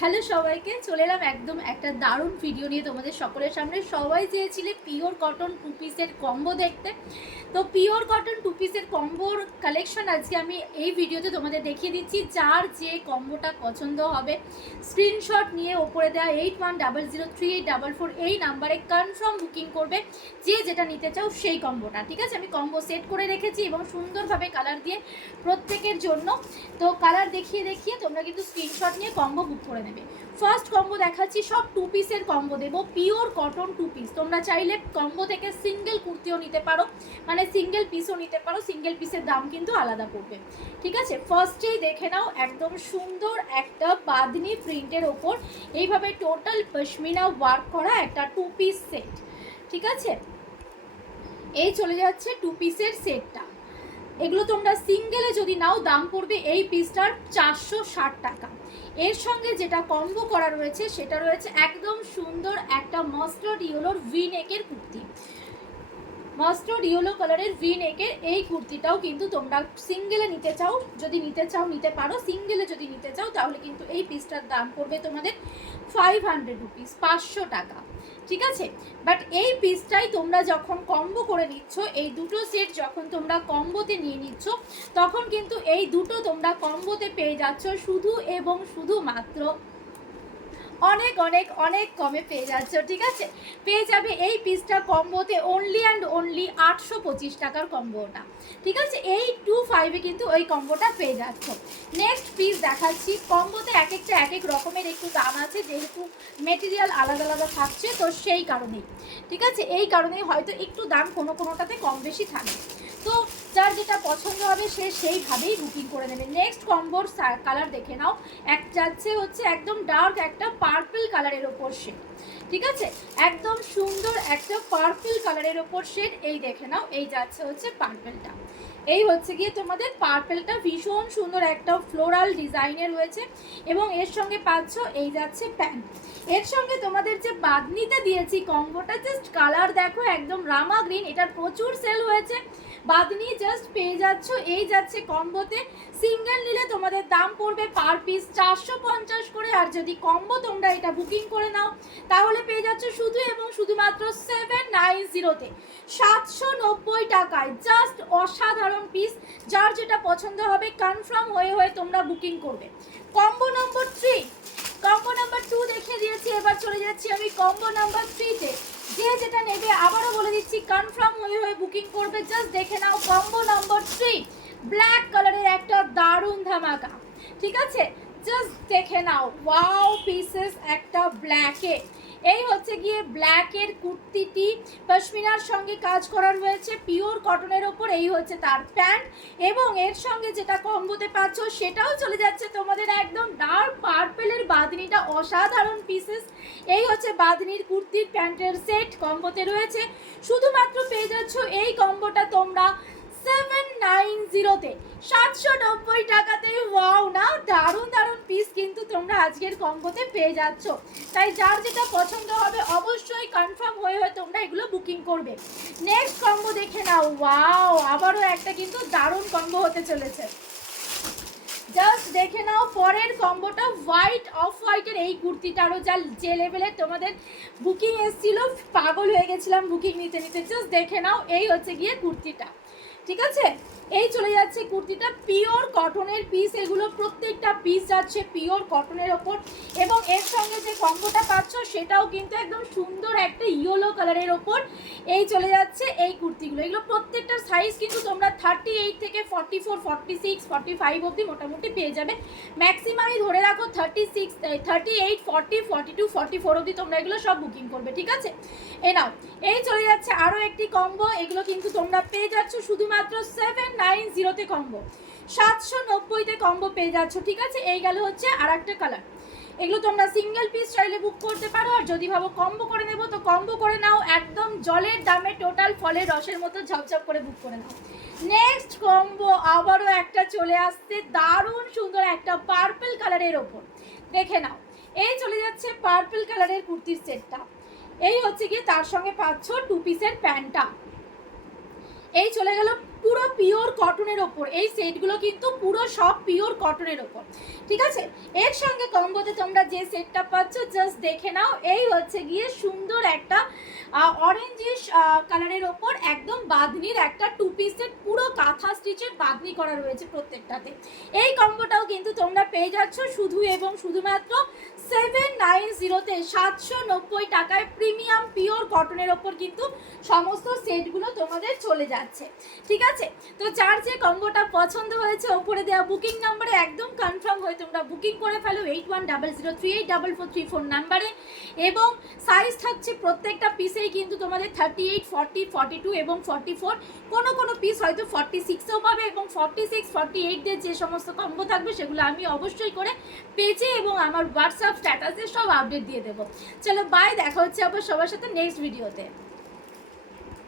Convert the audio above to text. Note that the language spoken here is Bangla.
হ্যালো সবাইকে, চলে এলাম একদম একটা দারুণ ভিডিও নিয়ে তোমাদের সকলের সামনে। সবাই চেয়েছিলে পিওর কটন টু পিসের কম্বো দেখতে। তো পিওর কটন টু পিসের কম্বোর কালেকশন আজকে আমি এই ভিডিওতে তোমাদের দেখিয়ে দিচ্ছি। যার যে কম্বোটা পছন্দ হবে স্ক্রিনশট নিয়ে ওপরে দেওয়া 81003844 এই নাম্বারে কনফার্ম বুকিং করবে, যে যেটা নিতে চাও সেই কম্বোটা। ঠিক আছে, আমি কম্বো সেট করে রেখেছি এবং সুন্দরভাবে কালার দিয়ে প্রত্যেকের জন্য। তো কালার দেখিয়ে দেখিয়ে তোমরা কিন্তু স্ক্রিনশট নিয়ে কম্বো বুক করে নেবে। ফার্স্ট কম্বো দেখাচ্ছি, সব টু পিসের কম্বো দেবো, পিওর কটন টু পিস। তোমরা চাইলে কম্বো থেকে সিঙ্গেল কুর্তিও নিতে পারো, মানে সিঙ্গেল পিসও নিতে পারো। সিঙ্গেল পিসের দাম কিন্তু আলাদা পড়বে। ঠিক আছে, ফার্স্টেই দেখে নাও একদম সুন্দর একটা বাঁধনি প্রিন্টের ওপর এইভাবে টোটাল পশমিনা ওয়ার্ক করা একটা টু পিস সেট। ঠিক আছে, এই চলে যাচ্ছে টু পিসের সেটটা। এগুলো তোমরা সিঙ্গেলে যদি নাও দাম পড়বে এই পিসটার 460 টাকা। এর সঙ্গে যেটা কম্বো করা রয়েছে সেটা রয়েছে একদম সুন্দর একটা মাস্টার্ড ইয়েলোর ভি নেকের কুর্তি। মাস্টার্ড ইয়েলো কালারের ভি নেকের এই কুর্তিটাও কিন্তু তোমরা সিঙ্গেলে নিতে চাও, যদি নিতে চাও নিতে পারো। সিঙ্গেলে যদি নিতে চাও তাহলে কিন্তু এই পিসটার দাম পড়বে তোমাদের 500 রুপিস, 500 টাকা। ঠিক আছে, বাট এই পিসটাই তোমরা যখন কম্বো করে নিচ্ছ, এই দুটো সেট যখন তোমরা কম্বোতে নিয়ে নিচ্ছ, তখন কিন্তু এই দুটো তোমরা কম্বোতে পেয়ে যাচ্ছ শুধু এবং শুধুমাত্র অনেক অনেক অনেক কমে পেয়ে যাচ্ছ। ঠিক আছে, পেয়ে যাবে এই পিসটা কম্বোতে অনলি অ্যান্ড অনলি 825 টাকার কম্বোটা। ঠিক আছে, এই 25-এ কিন্তু ওই কম্বোটা পেয়ে যাচ্ছ। নেক্সট পিস দেখাচ্ছি। কম্বোতে এক একটা এক এক রকমের একটু দাম আছে, যেহেতু মেটেরিয়াল আলাদা আলাদা থাকছে, তো সেই কারণেই। ঠিক আছে, এই কারণেই হয়তো একটু দাম কোনো কোনোটাতে কম বেশি থাকে। তো যার যেটা পছন্দ হবে সে সেইভাবেই বুকিং করে নেবে। নেক্সট কম্বোর কালার দেখে নাও। এক যাচ্ছে হচ্ছে একদম ডার্ক একটা পার্পল কালারের ওপর শেড। ঠিক আছে, একদম সুন্দর একটা পার্পল কালারের ওপর শেড। এই দেখে নাও, এই যাচ্ছে হচ্ছে পার্পলটা। এই হচ্ছে গিয়ে তোমাদের পার্পলটা, ভীষণ সুন্দর একটা ফ্লোরাল ডিজাইনের রয়েছে এবং এর সঙ্গে পাচ্ছ এই যাচ্ছে প্যান্ট। এর সঙ্গে তোমাদের যে বাঁধনিতে দিয়েছি কম্বোটা, জাস্ট কালার দেখো, একদম রামা গ্রিন। এটার প্রচুর সেল হয়েছে। বাঁধনি জাস্ট পেয়ে যাচ্ছ এই যাচ্ছে কম্বোতে। সিঙ্গেল নিলে তোমাদের দাম পড়বে পার পিস 450 করে, আর যদি কম্বো তোমরা এটা বুকিং করে নাও তাহলে পেয়ে যাচ্ছ শুধু এবং শুধুমাত্র 790-তে, 790 টাকায়। জাস্ট অসাধারণ পিস। যার যেটা পছন্দ হবে কনফার্ম হয়ে হয়ে তোমরা বুকিং করবে। কম্বো নম্বর 3, কম্বো নাম্বার 2 দেখিয়ে দিয়েছি, এবার চলে যাচ্ছি আমি কম্বো নাম্বার 3-তে। যে যেটা নেবে আবারও বলে দিচ্ছি কনফার্ম হয়ে হয়ে বুকিং করবে। জাস্ট দেখে নাও কম্বো নাম্বার 3, ব্ল্যাক কালারের একটা দারুণ ধামাকা। ঠিক আছে, জাস্ট দেখে নাও, ওয়াও পিসেস একটা ব্ল্যাকে। এই হচ্ছে গিয়ে ব্ল্যাকের কুর্তিটি, পশমিনার সঙ্গে কাজ করা রয়েছে পিওর কটনের ওপর। এই হচ্ছে তার প্যান্ট এবং এর সঙ্গে যেটা কম্বোতে পাচ্ছ সেটাও চলে যাচ্ছে তোমাদের একদম ডার্ক পার্পেলের বাঁধনিটা। অসাধারণ পিসেস। এই হচ্ছে বাঁধনির কুর্তির প্যান্টের সেট কম্বোতে রয়েছে। শুধুমাত্র পেয়ে যাচ্ছ এই কম্বোটা তোমরা 790-তে, 790 টাকাতে। ওয়াও না, দারুণ দারুণ পিস কিন্তু তোমরা আজকের কম্বোতে পেয়ে যাচ্ছ। তাই যার যেটা পছন্দ হবে অবশ্যই কনফার্ম হয়ে হয়ে তোমরা এগুলো বুকিং করবে। নেক্সট কম্বো দেখে নাও। ওয়াও, আবারও একটা কিন্তু দারুণ কম্বো হতে চলেছে। জাস্ট দেখে নাও পরের কম্বোটা, হোয়াইট অফ হোয়াইটের এই কুর্তিটারও যে লেভেলের তোমাদের বুকিং এসেছিল, পাগল হয়ে গেছিলাম বুকিং নিতে নিতে। জাস্ট দেখে নাও, এই হচ্ছে গিয়ে কুর্তিটা। ঠিক আছে, এই চলে যাচ্ছে কুর্তিটা, পিওর কটনের পিস। এগুলো প্রত্যেকটা পিস যাচ্ছে পিওর কটনের ওপর এবং এর সঙ্গে যে কম্বোটা পাচ্ছ সেটাও কিন্তু একদম সুন্দর একটা ইয়েলো কালারের ওপর। এই চলে যাচ্ছে এই কুর্তিগুলো। এগুলো প্রত্যেকটার সাইজ কিন্তু তোমরা 38 থেকে 44, 46, 45 অবধি মোটামুটি পেয়ে যাবে। ম্যাক্সিমামই ধরে রাখো 36, 38, 40, 42, 44 অবধি তোমরা এগুলো সব বুকিং করবে। ঠিক আছে, এ নাও, এই চলে যাচ্ছে আরও একটি কম্বো। এগুলো কিন্তু তোমরা পেয়ে যাচ্ছ শুধুমাত্র 790-তে কম্বো, 790-তে কম্বো পেয়ে যাচ্ছ। ঠিক আছে, এই গেল হচ্ছে আর একটা কালার। এগুলো তোমরা সিঙ্গেল পিস চাইলে বুক করতে পারো, আর যদি ভাবো কম্বো করে নেবো তো কম্বো করে নাও। একদম জলের দামে টোটাল ফলের রসের মতো ঝপঝপ করে বুক করে নাও। নেক্সট কম্বো আবারও একটা চলে আসছে, দারুণ সুন্দর একটা পার্পল কালারের ওপর। দেখে নাও, এই চলে যাচ্ছে পার্পল কালারের কুর্তির সেটটা। এই হচ্ছে গিয়ে তার সঙ্গে পাচ্ছ টু পিসের প্যান্টটা। এই চলে গেল পুরো পিওর কটনের ওপর এই সেটগুলো কিন্তু পুরো সব পিওর কটনের ওপর, ঠিক আছে। এর সঙ্গে কম্বোতে তোমরা যে সেটটা পাচ্ছ জাস্ট দেখে নাও, এই হচ্ছে গিয়ে সুন্দর একটা অরেঞ্জিশ কালারের ওপর একদম বাঁধনির একটা 2 পিস সেট, পুরো কাঁথা স্টিচের বাঁধনি করা রয়েছে প্রত্যেকটাতে। এই কম্বোটাও কিন্তু তোমরা পেয়ে যাচ্ছ শুধু এবং শুধুমাত্র 790-তে, 790 টাকায় প্রিমিয়াম পিওর কটনের ওপর কিন্তু সমস্ত সেটগুলো তোমাদের চলে যাচ্ছে, ঠিক আছে। তো যার যে কম্বোটা পছন্দ হয়েছে ওপরে দেওয়া বুকিং নাম্বারে একদম কনফার্ম হয়ে তোমরা বুকিং করে ফেলো 8100384434 নাম্বারে। এবং সাইজ থাকছে প্রত্যেকটা পিসেই কিন্তু তোমাদের 38, 40, 42 এবং 44, কোনো পিস হয়তো 46ও পাবে এবং 46, 48দের যে সমস্ত কম্বো থাকবে সেগুলো আমি অবশ্যই করে পেজে এবং আমার হোয়াটসঅ্যাপ স্ট্যাটাসে সব আপডেট দিয়ে দেবো। চলো বাই, দেখা হচ্ছে আবার সবার সাথে নেক্সট ভিডিওতে।